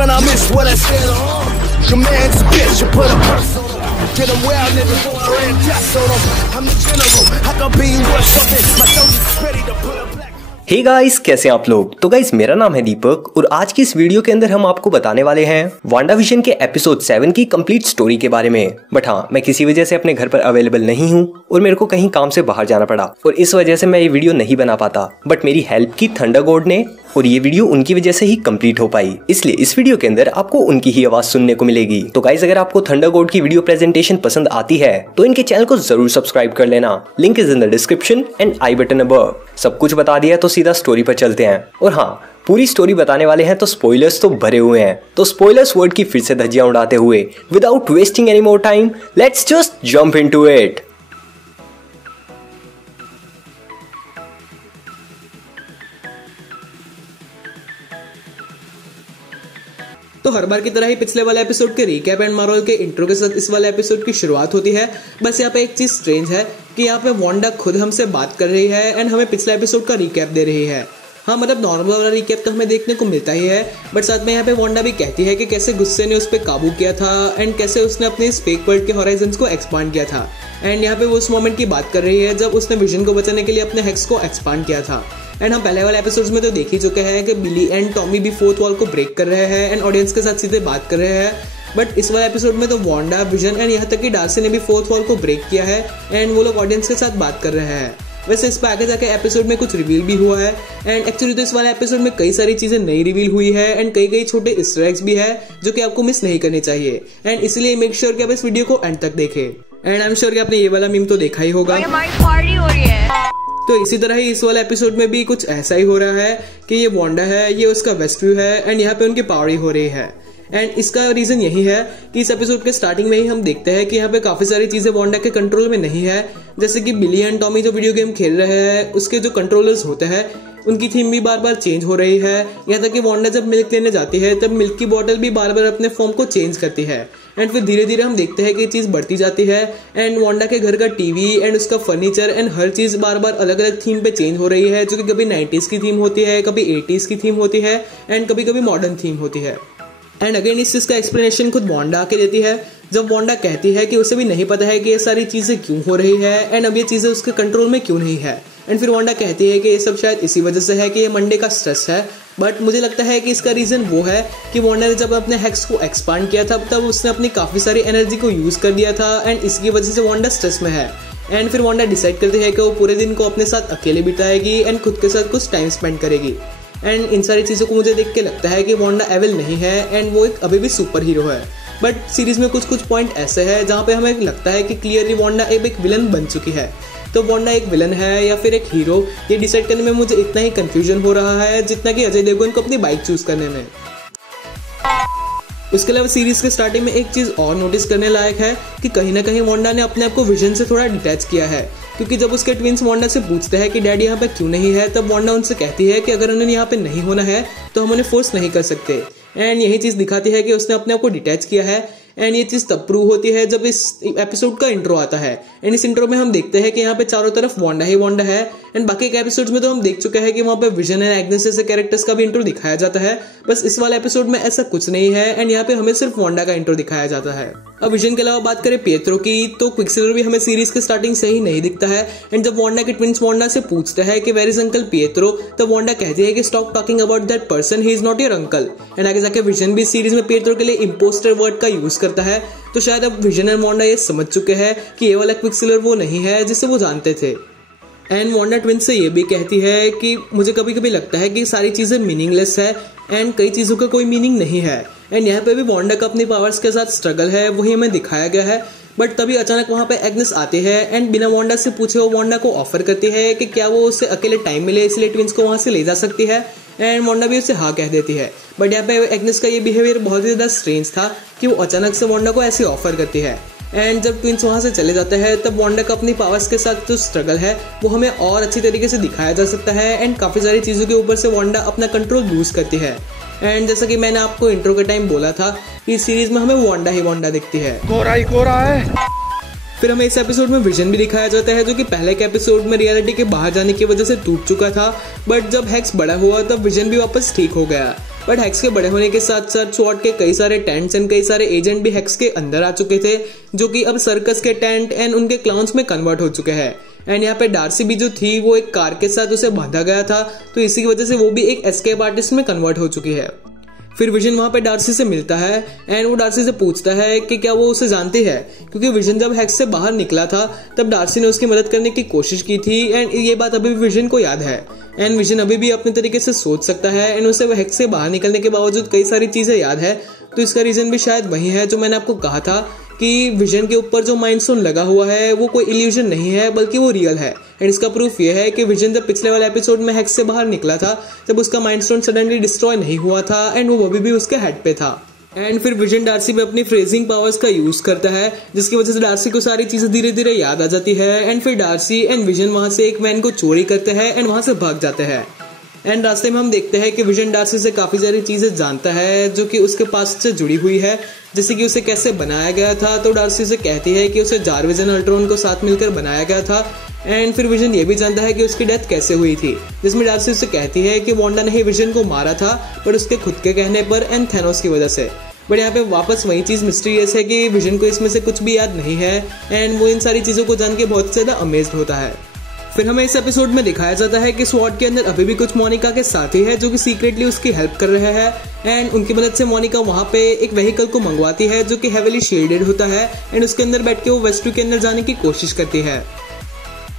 when I miss what I said. Your man's a bitch, you put a purse on him. Get him well, nigga, before I ran tests on him. I'm the general, I can be worth something. My soldiers ready to put a black. Hey guys, कैसे हैं आप लोग। तो guys, मेरा नाम है दीपक और आज की इस वीडियो के अंदर हम आपको बताने वाले हैं वांडाविजन के एपिसोड 7 की कंप्लीट स्टोरी के बारे में। बट हाँ, मैं किसी वजह से अपने घर पर अवेलेबल नहीं हूँ और मेरे को कहीं काम से बाहर जाना पड़ा और इस वजह से मैं ये वीडियो नहीं बना पाता। बट मेरी हेल्प की थंडर गॉड ने और ये वीडियो उनकी वजह से ही कंप्लीट हो पाई, इसलिए इस वीडियो के अंदर आपको उनकी ही आवाज सुनने को मिलेगी। तो गाइस, अगर आपको थंडर गॉड की वीडियो प्रेजेंटेशन पसंद आती है तो इनके चैनल को जरूर सब्सक्राइब कर लेना। Link is in the description and I button above. सब कुछ बता दिया तो सीधा स्टोरी पर चलते हैं। और हाँ, पूरी स्टोरी बताने वाले हैं तो स्पॉयलर्स तो भरे हुए हैं। तो स्पॉयलर्स वर्ड की फिर से धज्जियां उड़ाते हुए without wasting any more time, let's just jump into it. तो हर बार की तरह ही पिछले वाले एपिसोड के रिकैप एंड मार्वल के इंट्रो के साथ इस वाले एपिसोड की शुरुआत होती है। बस यहाँ पे एक चीज स्ट्रेंज है कि यहाँ पे वांडा खुद हमसे बात कर रही है एंड हमें पिछले एपिसोड का रिकैप दे रही है। हाँ, मतलब नॉर्मल वाला रिकैप तो हमें देखने को मिलता ही है, बट साथ में यहाँ पे वांडा भी कहती है कि कैसे गुस्से ने उस पर काबू किया था एंड कैसे उसने अपने इस फेक वर्ल्ड के हॉराइजन्स को एक्सपांड किया था। एंड यहाँ पे वो उस मोमेंट की बात कर रही है जब उसने विजन को बचाने के लिए अपने हेक्स को एक्सपांड किया था। एंड हम पहले वाले एपिसोड्स में तो देख ही चुके हैं कि बिली एंड टॉमी भी फोर्थ वॉल को ब्रेक कर रहे हैं एंड ऑडियंस के साथ सीधे बात कर रहे हैं। बट इस वाले एपिसोड में तो वांडा, विजन एंड यहाँ तक कि डार्सी ने भी फोर्थ वॉल को ब्रेक किया है एंड वो लोग ऑडियंस के साथ बात कर रहे हैं। वैसे इस पर आगे जाके एपिसोड में कुछ रिवील भी हुआ है एंड एक्चुअली तो इस वाले एपिसोड में कई सारी चीजें नई रिवील हुई है एंड कई छोटे ईस्टर एग्स भी है जो कि आपको मिस नहीं करने चाहिए। एंड इसलिए मेक श्योर कि आप इस वीडियो को एंड तक देखें। एंड आई एम श्योर कि आपने ये वाला मीम तो देखा ही होगा। पार्टी हो रही है। तो इसी तरह ही इस वाले एपिसोड में भी कुछ ऐसा ही हो रहा है कि ये वांडा है, ये उसका वेस्ट व्यू है एंड यहाँ पे उनकी पावर ही हो रही है। एंड इसका रीजन यही है कि इस एपिसोड के स्टार्टिंग में ही हम देखते हैं कि यहाँ पे काफी सारी चीजें वांडा के कंट्रोल में नहीं है। जैसे कि बिली एंड टॉमी जो वीडियो गेम खेल रहे हैं उसके जो कंट्रोलर्स होते हैं उनकी थीम भी बार बार चेंज हो रही है। यहाँ तक कि वांडा जब मिल्क लेने जाती है तब मिल्क की बॉटल भी बार बार अपने फॉर्म को चेंज करती है। एंड फिर धीरे धीरे हम देखते हैं कि ये चीज बढ़ती जाती है एंड वांडा के घर का टीवी एंड उसका फर्नीचर एंड हर चीज बार बार अलग अलग थीम पे चेंज हो रही है, जो कि कभी 90s की थीम होती है, कभी 80s की थीम होती है एंड कभी कभी मॉडर्न थीम होती है। एंड अगेन इस चीज का एक्सप्लेनेशन खुद वांडा आके देती है जब वांडा कहती है कि उसे भी नहीं पता है कि ये सारी चीजें क्यों हो रही है एंड अब ये चीजें उसके कंट्रोल में क्यों नहीं है। एंड फिर वांडा कहती है कि ये सब शायद इसी वजह से है कि ये मंडे का स्ट्रेस है। बट मुझे लगता है कि इसका रीजन वो है कि वांडा ने जब अपने हेक्स को एक्सपांड किया था तब उसने अपनी काफी सारी एनर्जी को यूज कर दिया था एंड इसकी वजह से वांडा स्ट्रेस में है। एंड फिर वांडा डिसाइड करती है कि वो पूरे दिन को अपने साथ अकेले बिताएगी एंड खुद के साथ कुछ टाइम स्पेंड करेगी। एंड इन सारी चीज़ों को मुझे देख के लगता है कि वांडा एविल नहीं है एंड वो एक अभी भी सुपर हीरो है। बट सीरीज में कुछ पॉइंट ऐसे हैं जहाँ पे हमें लगता है कि क्लियरली वांडा एक विलन बन चुकी है। तो वांडा एक विलन है या फिर एक हीरो, ये डिसाइड करने में मुझे इतना ही कंफ्यूजन हो रहा है जितना कि अजय देवगन को अपनी बाइक चूज करने में। उसके अलावा सीरीज के स्टार्टिंग में एक चीज और नोटिस करने लायक है कि कहीं ना कहीं वांडा ने अपने आप को विजन से थोड़ा डिटैच किया है, क्योंकि जब उसके ट्विंस वांडा से पूछते हैं कि डैडी यहाँ पे क्यों नहीं है तब वांडा उनसे कहती है कि अगर उन्हें यहाँ पे नहीं होना है तो हम उन्हें फोर्स नहीं कर सकते। एंड यही चीज दिखाती है कि उसने अपने आप को डिटैच किया है। एंड ये चीज तब प्रूव होती है जब इस एपिसोड का इंट्रो आता है एंड इस इंट्रो में हम देखते हैं कि यहाँ पे चारों तरफ वांडा ही वांडा है। एंड बाकी के एपिसोड्स में तो हम देख चुके हैं कि वहाँ पे विजन एंड एग्नेस जैसे कैरेक्टर्स का भी इंट्रो दिखाया जाता है, बस इस वाले एपिसोड में ऐसा कुछ नहीं है एंड यहाँ पे हमें सिर्फ वांडा का इंट्रो दिखाया जाता है। अब विजन के अलावा बात करें पिएत्रो की, तो क्विकसिल्वर भी हमें सीरीज के स्टार्टिंग से ही नहीं दिखता है। एंड जब वांडा के ट्विंस वांडा से पूछते हैं कि वेयर इज अंकल पिएत्रो, तब वांडा कहती है कि stop talking about that person, he is not your uncle. And आगे जाके विजन भी सीरीज में पिएत्रो के लिए इम्पोस्टर वर्ड का यूज करता है। तो शायद अब विजन एंड वांडा ये समझ चुके हैं कि ये वाला क्विकसिल्वर वो नहीं है जिसे वो जानते थे। एंड वांडा ट्विंस से ये भी कहती है कि मुझे कभी कभी लगता है कि सारी चीजें मीनिंगलेस है एंड कई चीजों का कोई मीनिंग नहीं है। एंड यहाँ पे भी वांडा का अपनी पावर्स के साथ स्ट्रगल है, वही हमें दिखाया गया है। बट तभी अचानक वहां पे एग्नेस आती है एंड बिना वांडा से पूछे वो वांडा को ऑफर करती है कि क्या वो उससे अकेले टाइम मिले इसलिए ट्विंस को वहां से ले जा सकती है। एंड वांडा भी उसे हाँ कह देती है। बट यहाँ पे एग्नेस का ये बिहेवियर बहुत ही ज्यादा स्ट्रेंज था कि वो अचानक से वांडा को ऐसी ऑफर करती है। एंड जब ट्विंस वहां से चले जाते हैं तब वांडा का अपनी पावर्स के साथ जो स्ट्रगल है वो हमें और अच्छी तरीके से दिखाया जा सकता है। एंड काफी सारी चीजों के ऊपर से वांडा अपना कंट्रोल लूज करती है। एंड जैसा कि मैंने आपको इंट्रो के टाइम बोला था कि इस सीरीज में हमें वांडा ही वांडा दिखती है। कोरा ही कोरा है। फिर हमें इस एपिसोड में विजन भी दिखाया जाता है जो कि पहले के एपिसोड में रियलिटी के बाहर जाने की वजह से टूट चुका था। बट जब हेक्स बड़ा हुआ तब विजन भी वापस ठीक हो गया। बट हैक्स के बड़े होने के साथ साथ स्वॉर्ड के कई सारे टेंट्स एंड कई सारे एजेंट भी हैक्स के अंदर आ चुके थे, जो कि अब सर्कस के टेंट एंड उनके क्लाउन्स में कन्वर्ट हो चुके हैं। एंड यहाँ पे डार्सी भी जो थी वो एक कार के साथ उसे बांधा गया था, तो इसी की वजह से वो भी एक एस्केप आर्टिस्ट में कन्वर्ट हो चुकी है। फिर विजन वहां पे डार्सी से मिलता है एंड वो डार्सी से पूछता है कि क्या वो उसे जानती है, क्योंकि विजन जब हैक्स से बाहर निकला था तब डार्सी ने उसकी मदद करने की कोशिश की थी एंड ये बात अभी भी विजन को याद है। एंड विजन अभी भी अपने तरीके से सोच सकता है एंड उसे हैक्स से बाहर निकलने के बावजूद कई सारी चीजें याद है, तो इसका रीजन भी शायद वही है जो मैंने आपको कहा था कि विजन के ऊपर जो माइंड स्टोन लगा हुआ है वो कोई इल्यूजन नहीं है बल्कि वो रियल है। एंड इसका प्रूफ ये है कि विजन जब पिछले वाले एपिसोड में हैक्स से बाहर निकला था तब उसका माइंड स्टोन सडनली डिस्ट्रॉय नहीं हुआ था एंड वो अभी भी उसके हेड पे था। एंड फिर विजन डार्सी पे अपनी फ्रेजिंग पावर्स का यूज करता है, जिसकी वजह से डार्सी को सारी चीजें धीरे धीरे याद आ जाती है। एंड फिर डार्सी एंड विजन वहां से एक वैन को चोरी करते हैं एंड वहां से भाग जाते हैं। एंड रास्ते में हम देखते हैं कि विजन डार्सी से काफी सारी चीजें जानता है जो कि उसके पास से जुड़ी हुई है, जैसे कि उसे कैसे बनाया गया था। तो डार्सी से कहती है कि उसे जारविस एंड अल्ट्रॉन को साथ मिलकर बनाया गया था। एंड फिर विजन ये भी जानता है कि उसकी डेथ कैसे हुई थी, जिसमें डार्सी उससे कहती है कि वांडा ने ही विजन को मारा था, पर उसके खुद के कहने पर एंड थैनोस की वजह से। बट यहाँ पे वापस वही चीज मिस्टीरियस है कि विजन को इसमें से कुछ भी याद नहीं है एंड वो इन सारी चीजों को जान के बहुत ज्यादा अमेज्ड होता है। फिर हमें इस एपिसोड में दिखाया जाता है कि स्वॉर्ड के अंदर अभी भी कुछ मोनिका के साथी है जो कि सीक्रेटली उसकी हेल्प कर रहे हैं एंड उनकी मदद से मोनिका वहां पे एक व्हीकल को मंगवाती है जो कि हेवीली शील्डेड होता है एंड उसके अंदर बैठ के वो वेस्ट्रू के अंदर जाने की कोशिश करती है।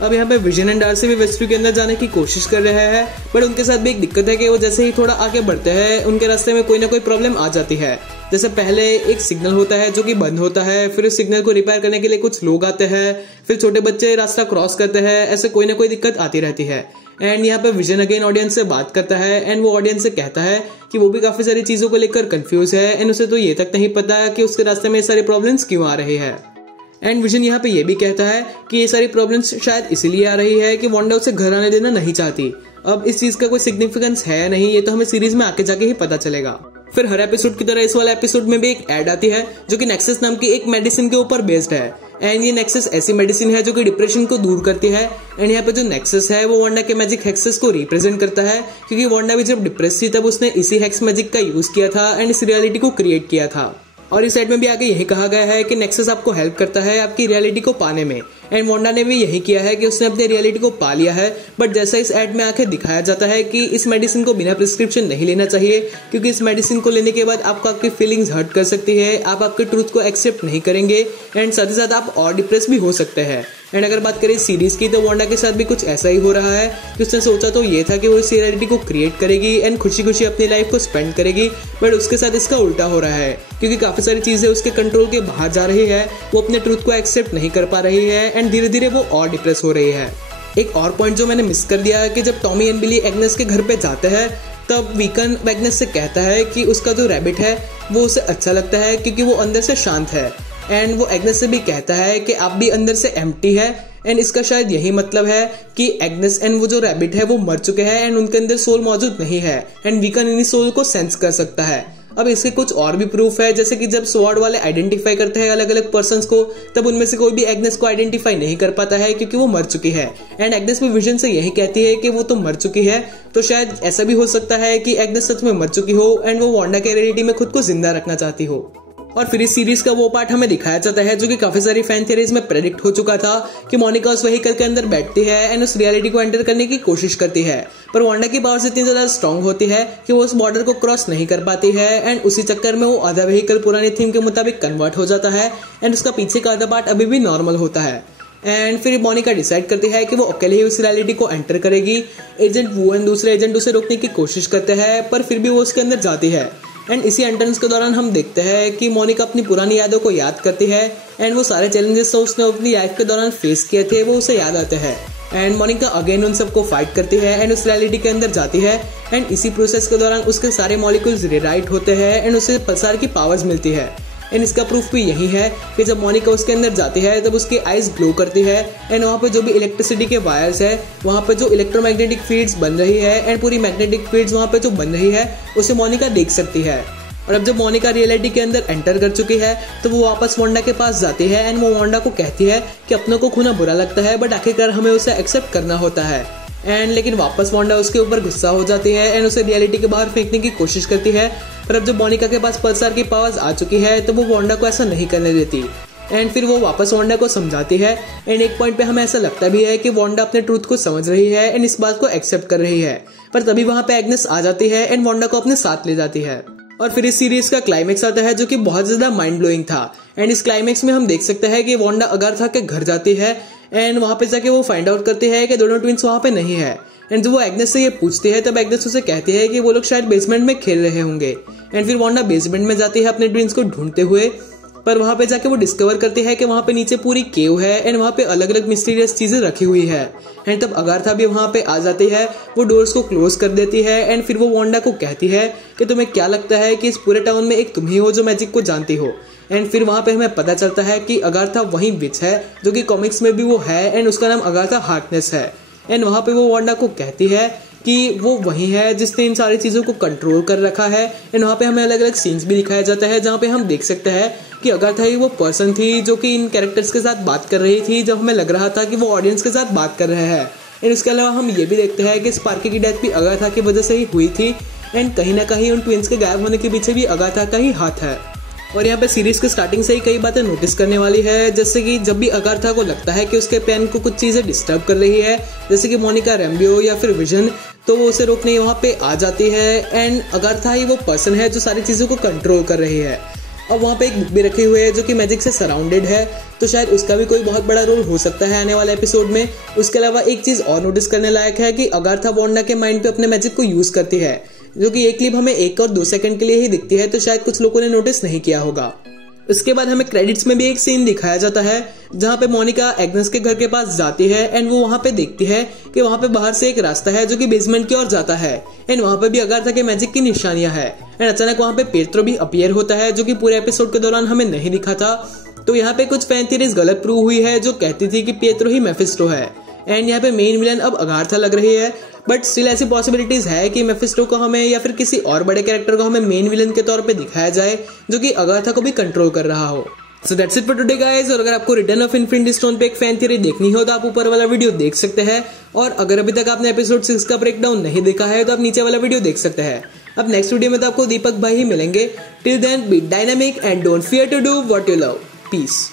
अब यहाँ पे विजन एंड डार्सी भी वेस्ट्रू के अंदर जाने की कोशिश कर रहे हैं, बट उनके साथ भी एक दिक्कत है कि वो जैसे ही थोड़ा आगे बढ़ते हैं उनके रास्ते में कोई ना कोई प्रॉब्लम आ जाती है। जैसे पहले एक सिग्नल होता है जो कि बंद होता है, फिर उस सिग्नल को रिपेयर करने के लिए कुछ लोग आते हैं, फिर छोटे बच्चे रास्ता क्रॉस करते हैं, ऐसे कोई ना कोई दिक्कत आती रहती है। एंड यहाँ पे विजन अगेन ऑडियंस से बात करता है एंड वो ऑडियंस से कहता है कि वो भी काफी सारी चीजों को लेकर कंफ्यूज है एंड उसे तो ये तक नहीं पता कि उसके रास्ते में ये सारी प्रॉब्लम्स क्यों आ रही है। एंड विजन यहाँ पे ये भी कहता है कि ये सारी प्रॉब्लम्स शायद इसीलिए आ रही है कि वांडा उसे घर आने देना नहीं चाहती। अब इस चीज का कोई सिग्निफिकेंस है या नहीं ये तो हमें सीरीज में आके जाके ही पता चलेगा। फिर हर एपिसोड की तरह इस वाले एपिसोड में भी एक एड आती है जो कि नेक्सस नाम की एक मेडिसिन के ऊपर बेस्ड है एंड ये नेक्सस ऐसी मेडिसिन है जो कि डिप्रेशन को दूर करती है। एंड यहाँ पे जो नेक्सस है वो वांडा के मैजिक हेक्सेस को रिप्रेजेंट करता है, क्योंकि वांडा भी जब डिप्रेस थी तब उसने इसी हेक्स मैजिक का यूज किया था एंड इस रियलिटी को क्रिएट किया था। और इस एड में भी आगे यही कहा गया है कि नेक्सस आपको हेल्प करता है आपकी रियलिटी को पाने में एंड वांडा ने भी यही किया है कि उसने अपनी रियलिटी को पा लिया है। बट जैसा इस एड में आके दिखाया जाता है कि इस मेडिसिन को बिना प्रिस्क्रिप्शन नहीं लेना चाहिए, क्योंकि इस मेडिसिन को लेने के बाद आपको आपकी फीलिंग्स हर्ट कर सकती है, आप आपके ट्रूथ को एक्सेप्ट नहीं करेंगे एंड साथ ही साथ आप और डिप्रेस भी हो सकते हैं। एंड अगर बात करें सीरीज की तो वांडा के साथ भी कुछ ऐसा ही हो रहा है कि उसने सोचा तो ये था कि वो इस रियलिटी को क्रिएट करेगी एंड खुशी खुशी अपनी लाइफ को स्पेंड करेगी, बट उसके साथ इसका उल्टा हो रहा है, क्योंकि काफी सारी चीजें उसके कंट्रोल के बाहर जा रही है, वो अपने ट्रूथ को एक्सेप्ट नहीं कर पा रही है एंड धीरे धीरे वो और डिप्रेस हो रही है। एक और पॉइंट जो मैंने मिस कर दिया कि जब टॉमी एंड बिली एग्नेस के घर पे जाते हैं तब वीकन एग्नेस से कहता है कि उसका जो रैबिट है वो उसे अच्छा लगता है क्योंकि वो अंदर से शांत है एंड वो एग्नेस से भी कहता है कि आप भी अंदर से एम्प्टी है एंड इसका शायद यही मतलब है कि एग्नेस एंड वो जो रैबिट है वो मर चुके हैं एंड उनके अंदर सोल मौजूद नहीं है एंड वीकन इन्हीं सोल को सेंस कर सकता है। अब इसके कुछ और भी प्रूफ है, जैसे कि जब स्वॉर्ड वाले आइडेंटिफाई करते हैं अलग अलग पर्सन्स को तब उनमें से कोई भी एग्नेस को आइडेंटिफाई नहीं कर पाता है क्योंकि वो मर चुकी है एंड एग्नेस भी विजन से यही कहती है कि वो तो मर चुकी है। तो शायद ऐसा भी हो सकता है कि एग्नेस सच में मर चुकी हो एंड वो वांडा के रियलिटी में खुद को जिंदा रखना चाहती हो। और फिर इस सीरीज का वो पार्ट हमें दिखाया जाता है जो कि काफी सारी फैन थ्योरीज में प्रेडिक्ट हो चुका था कि मोनिका उस व्हीकल के अंदर बैठती है एंड उस रियलिटी को एंटर करने की कोशिश करती है, पर वांडा की पावर्स इतनी ज्यादा स्ट्रांग होती है कि वो उस बॉर्डर को क्रॉस नहीं कर पाती है एंड उसी चक्कर में वो आधा व्हीकल पुरानी थीम के मुताबिक कन्वर्ट हो जाता है एंड उसका पीछे का आधा पार्ट अभी भी नॉर्मल होता है। एंड फिर मोनिका डिसाइड करती है कि वो अकेले ही उस रियलिटी को एंटर करेगी। एजेंट वू एंड दूसरे एजेंट उसे रोकने की कोशिश करते हैं पर फिर भी वो उसके अंदर जाती है एंड इसी एंट्रेंस के दौरान हम देखते हैं कि मोनिका अपनी पुरानी यादों को याद करती है एंड वो सारे चैलेंजेस उसने अपनी लाइफ के दौरान फेस किए थे वो उसे याद आते हैं एंड मोनिका अगेन उन सबको फाइट करती है एंड उस रियलिटी के अंदर जाती है एंड इसी प्रोसेस के दौरान उसके सारे मॉलिक्यूल्स रिराइट होते हैं एंड उसे पल्सार की पावर्स मिलती है एंड इसका प्रूफ भी यही है कि जब मोनिका उसके अंदर जाती है तब उसकी आईज ग्लो करती है एंड वहाँ पे जो भी इलेक्ट्रिसिटी के वायर्स है वहाँ पे जो इलेक्ट्रोमैग्नेटिक फील्ड्स बन रही है एंड पूरी मैग्नेटिक फील्ड्स वहाँ पे जो बन रही है उसे मोनिका देख सकती है। और अब जब मोनिका रियलिटी के अंदर एंटर कर चुकी है तो वो वापस वांडा के पास जाती है एंड वो वांडा को कहती है कि अपनों को खोना बुरा लगता है बट आखिरकार हमें उसे एक्सेप्ट करना होता है एंड लेकिन वापस वांडा उसके ऊपर गुस्सा हो जाती है एंड उसे रियलिटी के बाहर फेंकने की कोशिश करती है। पर अब जब मोनिका के पास पल्सर की पावर्स आ चुकी है तो वो वांडा को ऐसा नहीं करने देती एंड फिर वो वापस वांडा को समझाती है। एंड एक पॉइंट पे हमें ऐसा लगता भी है कि वांडा अपने ट्रूथ को समझ रही है एंड इस बात को एक्सेप्ट कर रही है। पर तभी वहां पे एग्नेस आ जाती है एंड वांडा को अपने साथ ले जाती है। और फिर इस सीरीज का क्लाइमेक्स आता है जो कि बहुत ज्यादा माइंड ब्लोइंग था। एंड इस क्लाइमेक्स में हम देख सकते हैं कि वांडा अगाथा के घर जाती है एंड वहां पे जाके वो फाइंड आउट करती है कि दोनों ट्विंस वहां पे नहीं है। एंड जब वो एग्नेस से ये पूछती है तब एग्नेस उसे कहती है कि वो लोग शायद बेसमेंट में खेल रहे होंगे। एंड फिर वांडा बेसमेंट में जाती है अपने ट्विंस को ढूंढते हुए, पर वहां पे जाके वो डिस्कवर करती है कि वहां पे नीचे पूरी केव है एंड वहां पे अलग अलग मिस्टीरियस चीजें रखी हुई है। एंड तब अगाथा भी वहां पे आ जाती है, वो डोर्स को क्लोज कर देती है एंड फिर वो वांडा को कहती है कि तुम्हें क्या लगता है कि इस पूरे टाउन में एक तुम ही हो जो मैजिक को जानती हो। एंड फिर वहां पे हमें पता चलता है कि अगाथा वही विच है जो कि कॉमिक्स में भी वो है एंड उसका नाम अगाथा हार्कनेस है। एंड वहां पे वो वांडा को कहती है कि वो वही है जिसने इन सारी चीजों को कंट्रोल कर रखा है। एंड वहां पे हमें अलग अलग सीन्स भी दिखाया जाता है जहाँ पे हम देख सकते हैं कि अगाथा ही वो पर्सन थी जो कि इन कैरेक्टर्स के साथ बात कर रही थी जब हमें लग रहा था कि वो ऑडियंस के साथ बात कर रहे हैं। एंड इसके अलावा हम ये भी देखते हैं कि स्पार्की की डेथ भी अगाथा की वजह से ही हुई थी एंड कहीं ना कहीं उन ट्विंस के गायब होने के पीछे भी अगाथा का ही हाथ है। और यहाँ पे सीरीज के स्टार्टिंग से ही कई बातें नोटिस करने वाली है, जैसे कि जब भी अगाथा को लगता है कि उसके प्लान को कुछ चीजें डिस्टर्ब कर रही है जैसे कि मोनिका रैम्बियो या फिर विजन, तो वो उसे रोकने वहां पे आ जाती है। एंड अगाथा ही वो पर्सन है जो सारी चीजों को कंट्रोल कर रही है। अब वहाँ पे एक बुक भी रखी हुई है जो कि मैजिक से सराउंडेड है, तो शायद उसका भी कोई बहुत बड़ा रोल हो सकता है आने वाले एपिसोड में। उसके अलावा एक चीज और नोटिस करने लायक है कि अगाथा वांडा के माइंड पे अपने मैजिक को यूज करती है, जो कि एक क्लिप हमें 1 और 2 सेकंड के लिए ही दिखती है, तो शायद कुछ लोगों ने नोटिस नहीं किया होगा। उसके बाद हमें क्रेडिट्स में भी एक सीन दिखाया जाता है जहाँ पे मोनिका एग्नेस के घर के पास जाती है एंड वो वहां पे देखती है कि वहां पे बाहर से एक रास्ता है जो कि बेसमेंट की ओर जाता है एंड वहां पे भी अगाथा के मैजिक की निशानियां है। एंड अचानक वहां पे पेट्रो भी अपीयर होता है जो कि पूरे एपिसोड के दौरान हमें नहीं दिखा था। तो यहाँ पे कुछ फैन थीरीज गलत प्रूव हुई है जो कहती थी कि पेट्रो ही मेफिस्टो है एंड यहाँ पे मेन विलन अब अगाथा लग रही है। बट स्टिल ऐसी पॉसिबिलिटीज है कि मेफिस्टो को हमें या फिर किसी और बड़े कैरेक्टर को हमें मेन विलन के तौर पे दिखाया जाए जो कि अगाथा को भी कंट्रोल कर रहा हो। So that's it for today guys. और अगर आपको रिटर्न ऑफ इन्फिनिटी स्टोन पे एक फैन थ्योरी देखनी हो तो आप ऊपर वाला वीडियो देख सकते हैं, और अगर अभी तक आपने एपिसोड 6 का ब्रेकडाउन नहीं देखा है तो आप नीचे वाला वीडियो देख सकते हैं। अब नेक्स्ट वीडियो में तो आपको दीपक भाई ही मिलेंगे। Till then be dynamic and don't fear to do what you love. Piece.